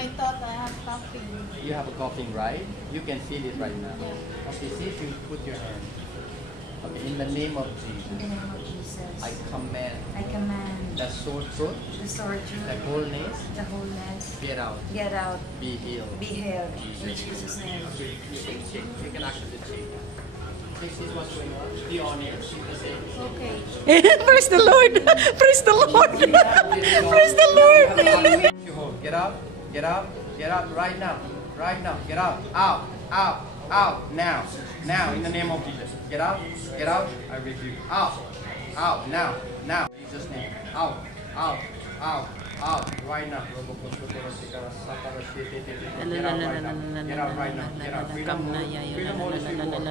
I thought I have coughing. You have a coughing, right? You can feel it right now. Yeah. Okay, see if you put your hand. Okay, in the name of Jesus, In the name of Jesus, I command I command the sore throat, the sore the throat, coldness, the wholeness, get out, get out, be healed. be healed. In Jesus' name. Okay, shake. You can actually shake. This is what's going on. Be honest. You can say, Okay. Praise the Lord. Praise the Lord. Praise the Lord. you hold. Get up, get up, get up right now. Right now. Get up. Out, out, out. Now. Now, in the name of Jesus. Get out, get out. I rebuke. Out, out, now, now. In Jesus' name. Out, out, out, out. Right now. Get out right now. Get out right now. Get out. Freedom, Lord. Freedom, Holy Spirit, Lord.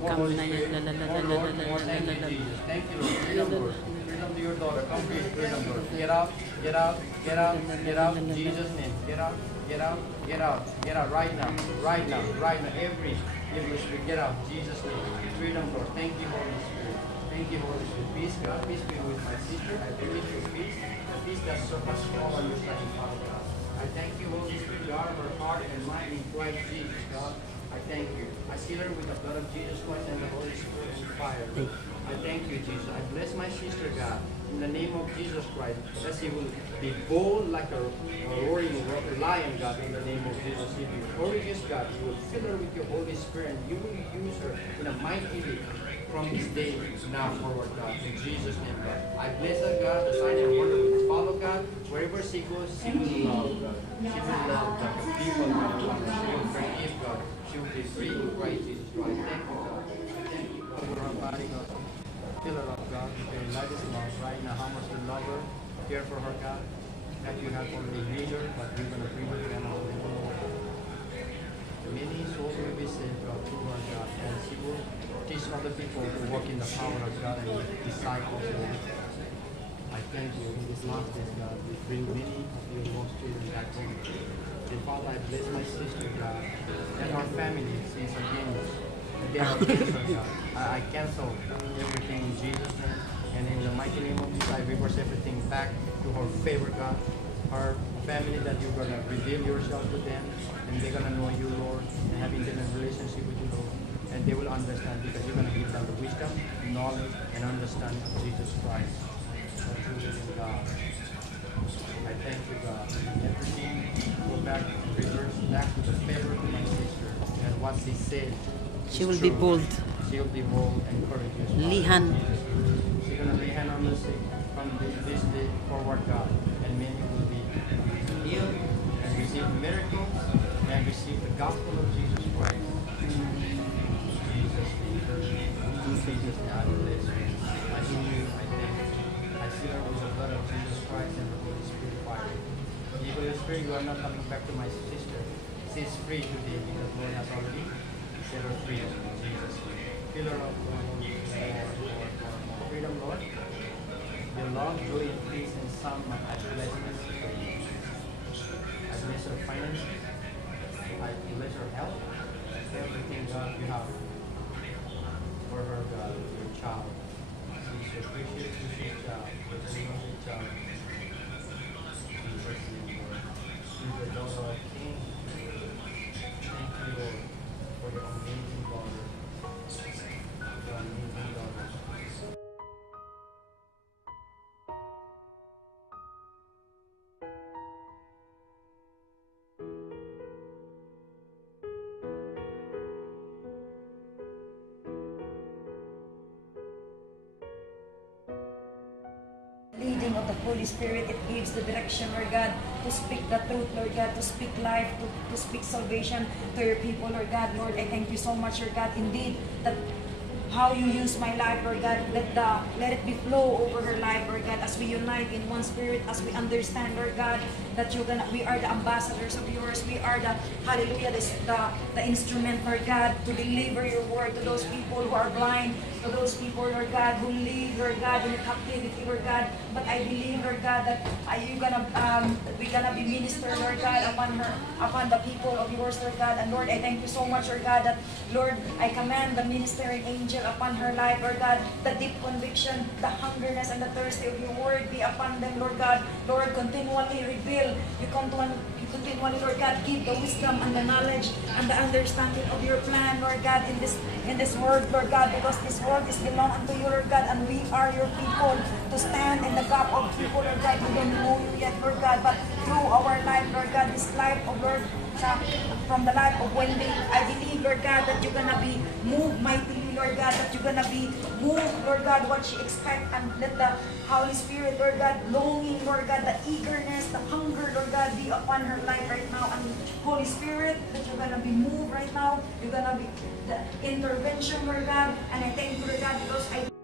More Holy Spirit. More Lord. More thank you, Jesus. Thank you, Lord. Freedom, Lord. Freedom to your daughter. Complete freedom, Lord. Get out, get out, get out, get out. In Jesus' name. Get out, get out, get out, get out right now. Right now, right now. Every spirit, get out. Jesus' name. Freedom, Lord. Thank you, Holy Spirit. Thank you, Holy Spirit. Peace, God. Peace be with my sister. I release your peace. The peace that surpasses all understanding, Father God. I thank you, Holy Spirit, God of our heart and mind in Christ Jesus, God. I thank you. I seal her with the blood of Jesus Christ and the Holy Spirit and fire. I thank you, Jesus. I bless my sister, God, in the name of Jesus Christ, that she will be bold like a roaring lion, God, in the name of Jesus. She will be courageous, God. You will fill her with your Holy Spirit, and you will use her in a mighty way from this day now forward, God. In Jesus' name, God. I bless her, God. The sign and wonder will follow, God. Wherever she goes, she will love, God. She will love, God. The people, God. She will forgive, God. She will be free in Christ Jesus, God. I thank you, God. I thank you, God, for her body, God. Fill her up, God. Your light is love right now. How much you love her, care for her, God. That you have already made her, but you're going to bring her again on the more. Many souls will be saved, God, through her, God. And she will teach other people to walk in the power of God and disciples. I thank you in this last day, God. We bring many of your most children back home. And Father, I bless my sister, God, and her family since again. They are cancer, God. I cancel everything in Jesus' name. And in the mighty name of Jesus, I reverse everything back to her favor, God. Her family, that you're going to reveal yourself to them. And they're going to know you, Lord, and have intimate relationship with you, Lord. And they will understand because you're going to give them the wisdom, knowledge, and understanding of Jesus Christ. Thank you, God. I thank you, God. Everything go back, reverse back to the favor of my sister. And what she said, She will be bold. she will be bold and courageous. Lihan. She's going to lay hand on the sick from this day forward, God. And many will be healed and receive miracles and receive the gospel of Jesus Christ. Jesus' name. Jesus' name, I bless you. I heal you, I thank you. I seal her with the blood of Jesus Christ and the Holy Spirit fire. The Holy Spirit, you are not coming back to my sister. She is free today because Lord has already set her free in Jesus' name. Fill her up, Lord. Freedom, Lord. Your love, joy, and peace, and some I bless my sister. I bless her finances. I bless her health. Everything, God, you have for her, God, your child. She's your precious child. Your precious child. Jesus' name, Lord. She's the daughter of King. Thank you, Lord, for your amazing daughter. Your amazing daughter. Leading of the Holy Spirit, it gives the direction, Lord God, to speak the truth, Lord God, to speak life, to speak salvation to your people, Lord God. Lord, I thank you so much, Lord God, indeed, that how you use my life, Lord God, let it be flow over her life, Lord God, as we unite in one spirit, as we understand, Lord God, that we are the ambassadors of yours, we are the, hallelujah, the instrument, Lord God, to deliver your word to those people who are blind, to those people, Lord God, who live, Lord God, in captivity, Lord God. But I believe, Lord God, that we're gonna be minister, Lord God, upon the people of yours, Lord God. And Lord, I thank you so much, Lord God, that Lord, I command the ministering angel upon her life, Lord God, the deep conviction, the hungerness and the thirst of your word be upon them, Lord God. Lord, continually reveal, you continually, Lord God, give the wisdom and the knowledge and the understanding of your plan, Lord God, in this world, Lord God, because this world is belong unto you, Lord God, and we are your people to stand in the gap of people, Lord God, who don't know you yet, Lord God, but through our life, Lord God, this life of Lord, from the life of Wendy, I believe, Lord God, that you're gonna be moved mightily, Lord God, that you're gonna be moved, Lord God, what she expects, and let the Holy Spirit, Lord God, longing, Lord God, the eagerness, the hunger, Lord God, be upon her life right now. And Holy Spirit, that you're gonna be moved right now, you're gonna be the intervention, Lord God, and I thank you, Lord God, because I